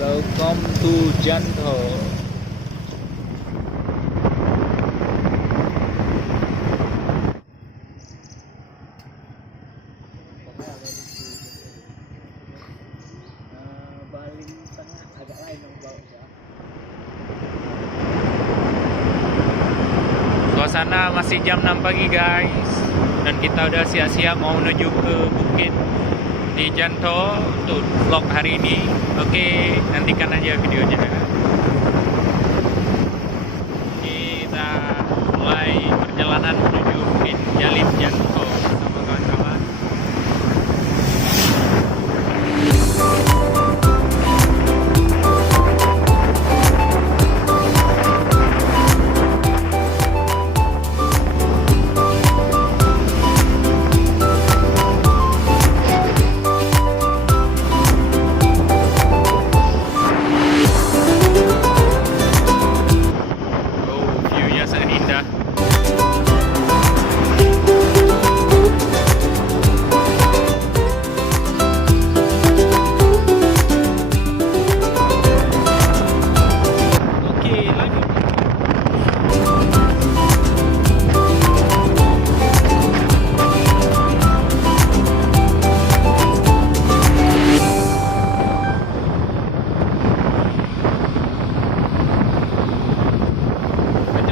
Welcome to Janto. Baling tengah agak lain dong bawahnya. Suasana masih jam 6 pagi guys, dan kita udah siap-siap mau menuju ke bukit di Janto untuk vlog hari ini. Oke, nantikan aja videonya. Kita mulai perjalanan menuju Bukit Jalin Janto sama kawan-kawan.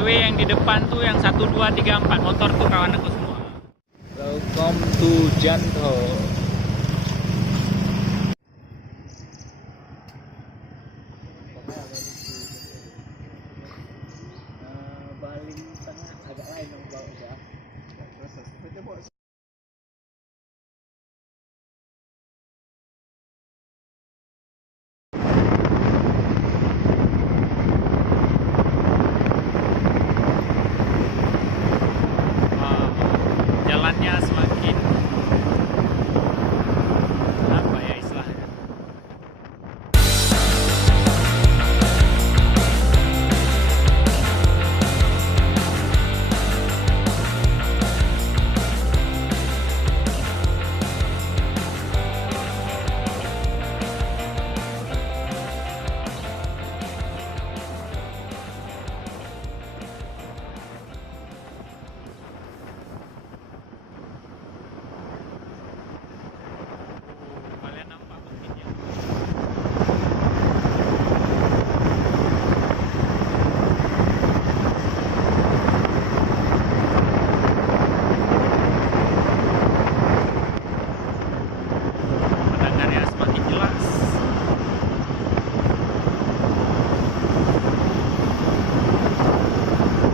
Yang di depan tuh yang 1, 2, 3, 4 motor tuh kawan aku semua. Welcome to Janto. Baling tengah agak lain dong bawahnya. Jalannya semakin apa ya istilahnya, kalian nampak bukitnya. Pemandangannya semakin jelas.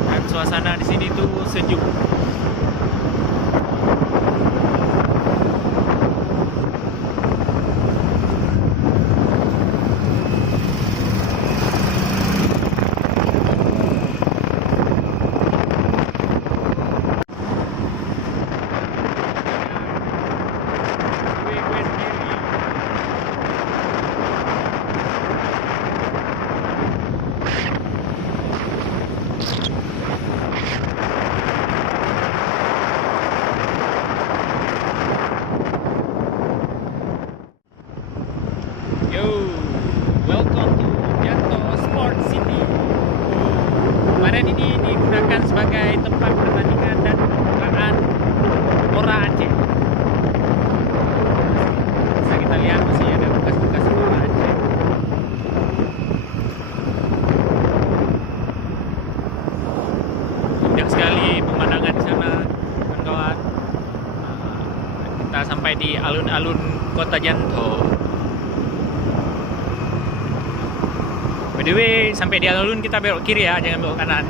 Dan suasana di sini tuh sejuk. Yo, welcome to Janto Sport City. Kemarin ini digunakan sebagai tempat pertandingan dan pembukaan Ora Aceh. Bisa kita lihat masih ada bekas-bekas Ora Aceh. Indah sekali pemandangan di sana, kawan-kawan. Kita sampai di alun-alun kota Janto. By the way, sampai di alun-alun kita belok kiri ya, jangan belok kanan.